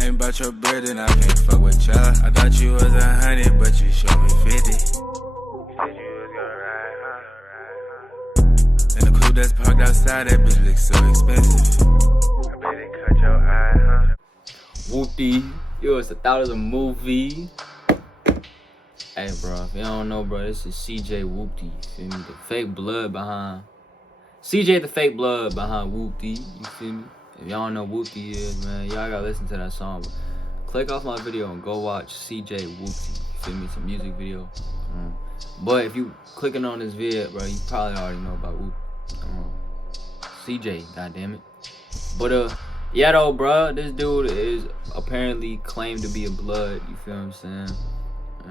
Ain't about your bread and I can't fuck with ya. I thought you was 100, but you showed me 50. You said you was gonna ride, huh? And the coupe that's parked outside, that bitch looks so expensive. I bet it cut your eye, huh? WHOOPTY, you must have thought it was a movie. Hey, bro, if you don't know, bro, this is CJ WHOOPTY. You feel me? The fake blood behind CJ, the fake blood behind WHOOPTY. You feel me? If y'all don't know WHOOPTY is, man, y'all gotta listen to that song. But click off my video and go watch CJ WHOOPTY. You feel me? It's a music video. But if you clicking on this video, bro, you probably already know about CJ. Goddammit. But yeah, though, bro, this dude is apparently claimed to be a blood. You feel what I'm saying?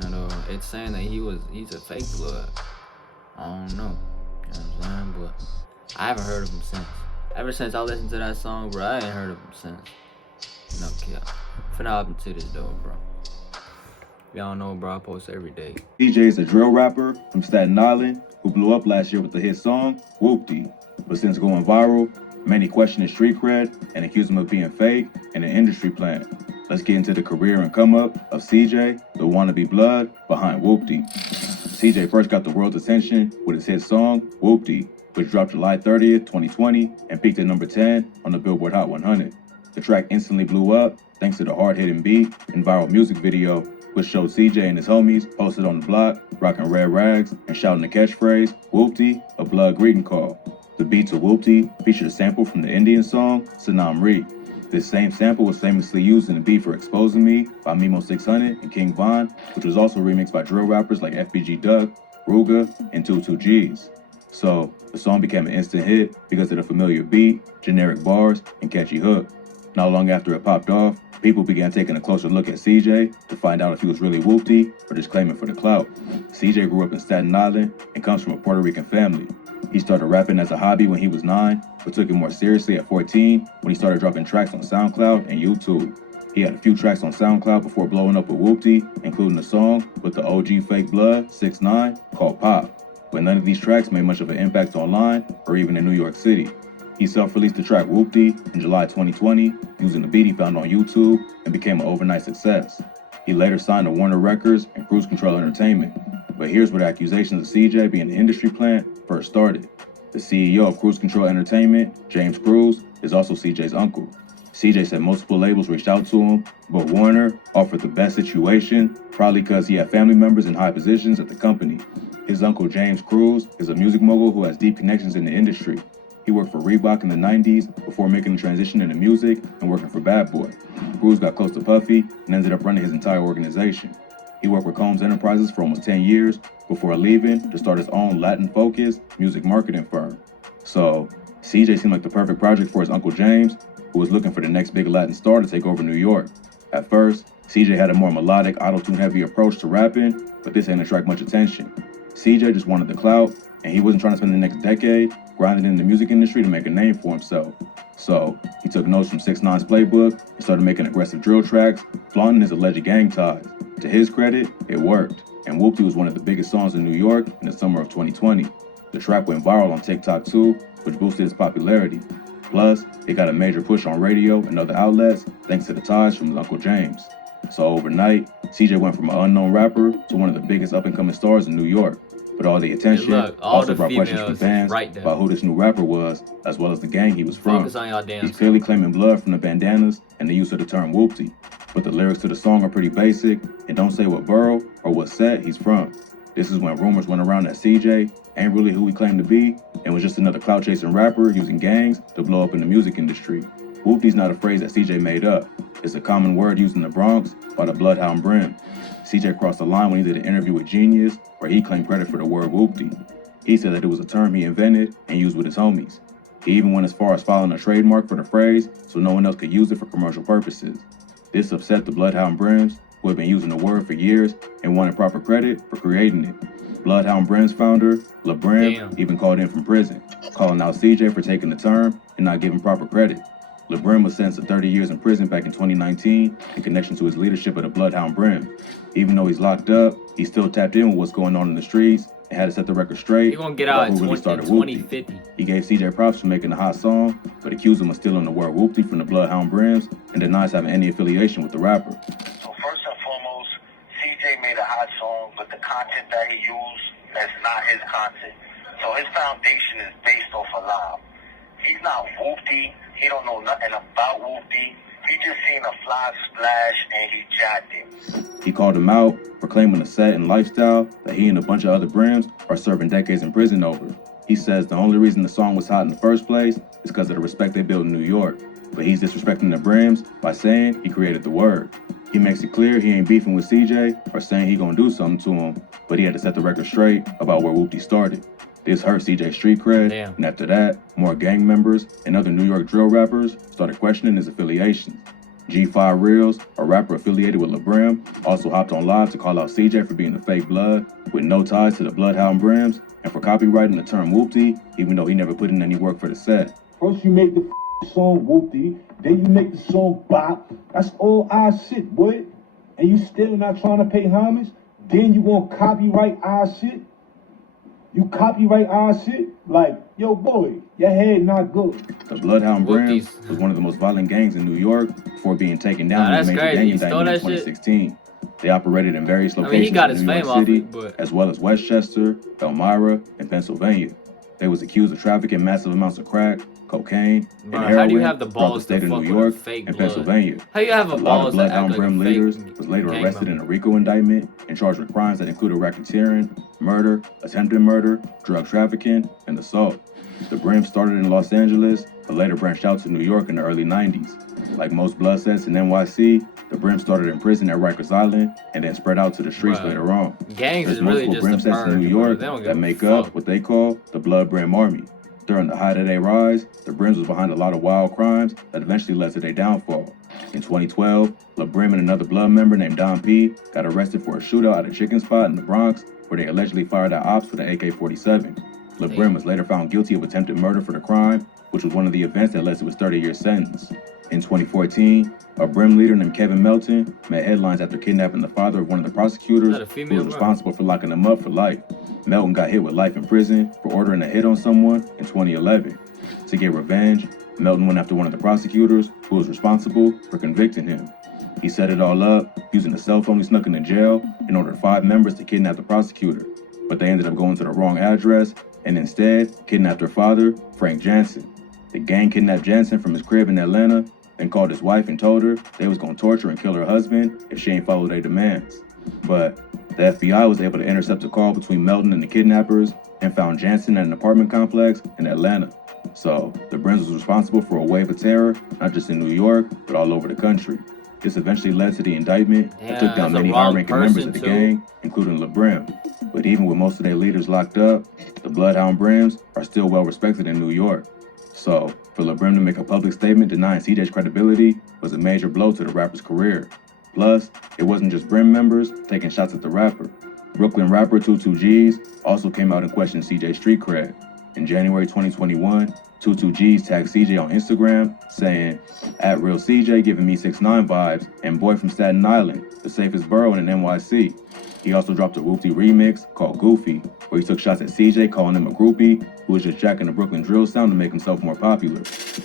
And it's saying that he's a fake blood. I don't know. You know what I'm saying? But I haven't heard of him since. Ever since I listened to that song, bro, I ain't heard of him since. No cap. Finna hop into this though, bro. Y'all know, bro, I post every day. CJ is a drill rapper from Staten Island who blew up last year with the hit song WHOOPTY. But since going viral, many question his street cred and accuse him of being fake and an industry plant. Let's get into the career and come up of CJ, the wannabe blood behind WHOOPTY. CJ first got the world's attention with his hit song WHOOPTY, which dropped July 30th, 2020, and peaked at number 10 on the Billboard Hot 100. The track instantly blew up thanks to the hard-hitting beat and viral music video, which showed CJ and his homies posted on the block, rocking red rags and shouting the catchphrase, "WHOOPTY, a blood greeting call." The beat to WHOOPTY featured a sample from the Indian song, Sanam Re. This same sample was famously used in the beat for Exposing Me by Mimo 600 and King Von, which was also remixed by drill rappers like FBG Doug, Ruga, and 22Gs. So, the song became an instant hit because of the familiar beat, generic bars, and catchy hook. Not long after it popped off, people began taking a closer look at CJ to find out if he was really WHOOPTY or just claiming for the clout. CJ grew up in Staten Island and comes from a Puerto Rican family. He started rapping as a hobby when he was 9, but took it more seriously at 14 when he started dropping tracks on SoundCloud and YouTube. He had a few tracks on SoundCloud before blowing up with WHOOPTY, including a song with the OG fake blood, 6ix9ine, called Pop. But none of these tracks made much of an impact online or even in New York City. He self-released the track WHOOPTY in July 2020 using the beat he found on YouTube and became an overnight success. He later signed to Warner Records and Cruise Control Entertainment. But here's where the accusations of CJ being an industry plant first started. The CEO of Cruise Control Entertainment, James Cruz, is also CJ's uncle. CJ said multiple labels reached out to him, but Warner offered the best situation, probably because he had family members in high positions at the company. His uncle James Cruz is a music mogul who has deep connections in the industry. He worked for Reebok in the 90s before making the transition into music and working for Bad Boy. Cruz got close to Puffy and ended up running his entire organization. He worked with Combs Enterprises for almost 10 years before leaving to start his own Latin-focused music marketing firm. So, CJ seemed like the perfect project for his Uncle James, who was looking for the next big Latin star to take over New York. At first, CJ had a more melodic, auto-tune-heavy approach to rapping, but this didn't attract much attention. CJ just wanted the clout, and he wasn't trying to spend the next decade grinding in the music industry to make a name for himself. So, he took notes from 6ix9ine's playbook and started making aggressive drill tracks, flaunting his alleged gang ties. To his credit, it worked, and WHOOPTY was one of the biggest songs in New York in the summer of 2020. The track went viral on TikTok too, which boosted its popularity. Plus, it got a major push on radio and other outlets thanks to the ties from his Uncle James. So overnight, CJ went from an unknown rapper to one of the biggest up-and-coming stars in New York. But all the attention also brought questions from fans about who this new rapper was, as well as the gang he was from. He's clearly claiming blood from the bandanas and the use of the term WHOOPTY. But the lyrics to the song are pretty basic and don't say what borough or what set he's from. This is when rumors went around that CJ ain't really who he claimed to be and was just another clout-chasing rapper using gangs to blow up in the music industry. WHOOPTY's not a phrase that CJ made up. It's a common word used in the Bronx by the Bloodhound Brim. CJ crossed the line when he did an interview with Genius where he claimed credit for the word WHOOPTY. He said that it was a term he invented and used with his homies. He even went as far as filing a trademark for the phrase so no one else could use it for commercial purposes. This upset the Bloodhound Brims, who had been using the word for years and wanted proper credit for creating it. Bloodhound Brims founder, LaBrim, even called in from prison, calling out CJ for taking the term and not giving proper credit. LeBrim was sentenced to 30 years in prison back in 2019 in connection to his leadership of the Bloodhound Brim. Even though he's locked up, he still tapped in with what's going on in the streets and had to set the record straight. He gonna get out in 2050. He gave CJ props for making the hot song, but accused him of stealing the word whoopty from the Bloodhound Brims and denies having any affiliation with the rapper. So first and foremost, CJ made a hot song, but the content that he used, that's not his content. So his foundation is based off a lie. He's not whoopty. He don't know nothing about whoopty. He just seen a fly splash and he jacked it. He called him out, proclaiming a set and lifestyle that he and a bunch of other Brims are serving decades in prison over. He says the only reason the song was hot in the first place is because of the respect they built in New York. But he's disrespecting the Brims by saying he created the word. He makes it clear he ain't beefing with CJ or saying he gonna do something to him, but he had to set the record straight about where whoopty started. This hurt CJ's street cred, and after that, more gang members and other New York drill rappers started questioning his affiliations. G5 Reels, a rapper affiliated with LeBrim, also hopped on live to call out CJ for being the fake blood, with no ties to the Bloodhound Brims, and for copywriting the term whoopty, even though he never put in any work for the set. First you make the song whoopty, then you make the song bop. That's all our shit, boy. And you still not trying to pay homage? Then you want copyright our shit? You copyright our shit? Like, yo, boy, your head not good. The Bloodhound Brims was one of the most violent gangs in New York before being taken down in the major gang indictment in 2016. They operated in various locations in New York City, as well as Westchester, Elmira, and Pennsylvania. They was accused of trafficking massive amounts of crack, cocaine, and heroin how do you have the throughout the balls state to of fuck New with York a fake and blood? Pennsylvania. How you have a lot balls of to act Bloodhound like Brim a leaders fake was later gang arrested member? in a RICO indictment and charged with crimes that included racketeering, murder, attempted murder, drug trafficking, and assault. The Brim started in Los Angeles, but later branched out to New York in the early 90s. Like most blood sets in NYC, the Brim started in prison at Rikers Island and then spread out to the streets later on. Gangs There's is really multiple just Brim a sets in purge, New bro. York They don't give that a make fuck. up what they call the Blood Brim Army. During the height of their rise, the Brims was behind a lot of wild crimes that eventually led to their downfall. In 2012, LeBrim and another blood member named Don P got arrested for a shootout at a chicken spot in the Bronx where they allegedly fired at ops with an AK-47. LeBrim was later found guilty of attempted murder for the crime, which was one of the events that led to his 30-year sentence. In 2014, a Brim leader named Kevin Melton made headlines after kidnapping the father of one of the prosecutors who was responsible for locking him up for life. Melton got hit with life in prison for ordering a hit on someone in 2011. To get revenge, Melton went after one of the prosecutors who was responsible for convicting him. He set it all up using a cell phone he snuck into jail and ordered 5 members to kidnap the prosecutor. But they ended up going to the wrong address and instead kidnapped her father, Frank Jansen. The gang kidnapped Jansen from his crib in Atlanta, then called his wife and told her they was going to torture and kill her husband if she ain't followed their demands. But the FBI was able to intercept a call between Melton and the kidnappers and found Jansen at an apartment complex in Atlanta. So the Brims was responsible for a wave of terror, not just in New York, but all over the country. This eventually led to the indictment that took down many high-ranking members of the gang, including LeBrim. But even with most of their leaders locked up, the Bloodhound Brims are still well respected in New York. So for LeBrim to make a public statement denying CJ's credibility was a major blow to the rapper's career. Plus, it wasn't just Brim members taking shots at the rapper. Brooklyn rapper 22G's also came out and questioned CJ's street cred. In January 2021, 22G's tagged CJ on Instagram saying, @RealCJ giving me 6ix9ine vibes and boy from Staten Island, the safest borough in NYC. He also dropped a WHOOPTY remix called Goofy, where he took shots at CJ calling him a groupie who was just jacking the Brooklyn drill sound to make himself more popular.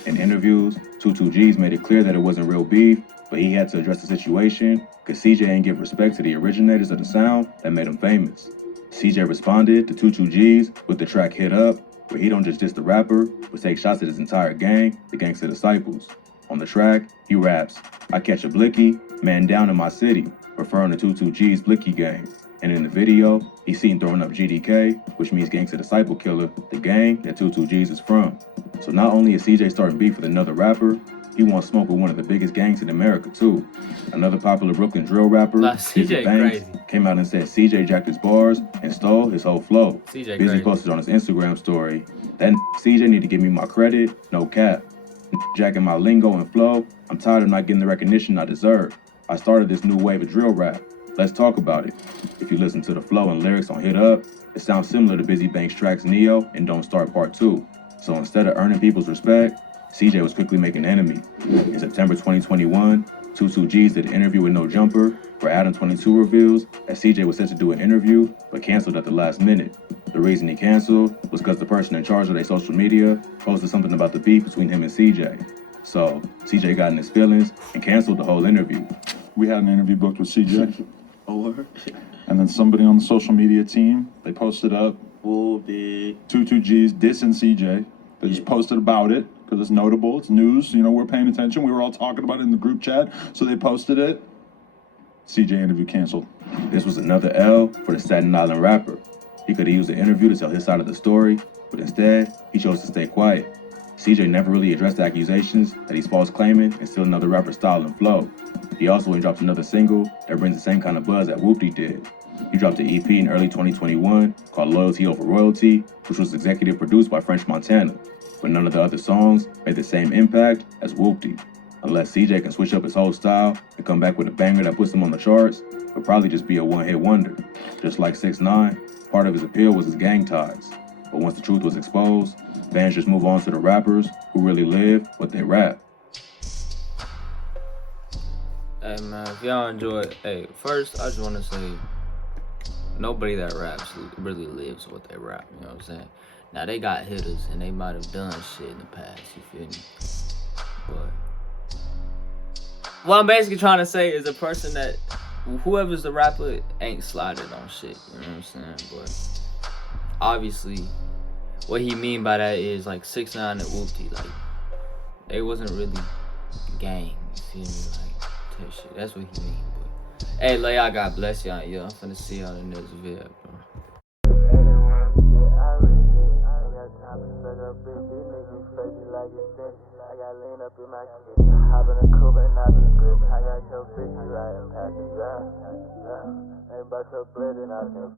In interviews, 22G's made it clear that it wasn't real beef, but he had to address the situation because CJ ain't give respect to the originators of the sound that made him famous. CJ responded to 22G's with the track Hit Up, where he don't just diss the rapper, but take shots at his entire gang, the Gangsta Disciples. On the track, he raps, "I catch a blicky, man down in my city," referring to 22G's Blicky gang. And in the video, he's seen throwing up GDK, which means Gangsta Disciple Killer, the gang that 22G's is from. So not only is CJ starting beef with another rapper, he wants smoke with one of the biggest gangs in America too. Another popular Brooklyn drill rapper, CJ Banks, crazy. came out and said CJ jacked his bars and stole his whole flow. CJ Busy crazy. posted on his Instagram story, "That CJ need to give me my credit, no cap. Jacking my lingo and flow, I'm tired of not getting the recognition I deserve. I started this new wave of drill rap. Let's talk about it." If you listen to the flow and lyrics on Hit Up, it sounds similar to Busy Banks' tracks Neo and Don't Start Part 2. So instead of earning people's respect, CJ was quickly making an enemy. In September 2021, 22G's did an interview with No Jumper, where Adam 22 reveals that CJ was set to do an interview, but canceled at the last minute. The reason he canceled was because the person in charge of their social media posted something about the beef between him and CJ. So CJ got in his feelings and canceled the whole interview. We had an interview booked with CJ. And then somebody on the social media team, they posted up 22G's dissing CJ. They just posted about it because it's notable, it's news, we're paying attention. We were all talking about it in the group chat, so they posted it. CJ interview canceled. This was another L for the Staten Island rapper. He could have used the interview to tell his side of the story, but instead, he chose to stay quiet. CJ never really addressed the accusations that he's false claiming and stealing another rapper's style and flow. He also dropped another single that brings the same kind of buzz that WHOOPTY did. He dropped an EP in early 2021 called Loyalty Over Royalty, which was executive produced by French Montana. But none of the other songs made the same impact as WHOOPTY. Unless CJ can switch up his whole style and come back with a banger that puts him on the charts, he'll probably just be a one-hit wonder. Just like 6ix9ine, part of his appeal was his gang ties. But once the truth was exposed, fans just move on to the rappers who really live what they rap. Hey man, if y'all enjoy it, hey, first I just want to say, nobody that raps really lives what they rap, you know what I'm saying? Now they got hitters and they might have done shit in the past, you feel me? But what I'm basically trying to say is a person that, whoever's the rapper ain't slided on shit, you know what I'm saying? But obviously, what he mean by that is like 6ix9ine and WHOOPTY, like they wasn't really gang, you feel me? Like that shit. That's what he mean. But hey, lay y'all, God bless y'all. Yo, I'm finna see y'all in the next video, bro. I got lean up in my shit. Hop in a coupe and not in the grip. I got your bitch riding past the drive. Ain't about your blood and I can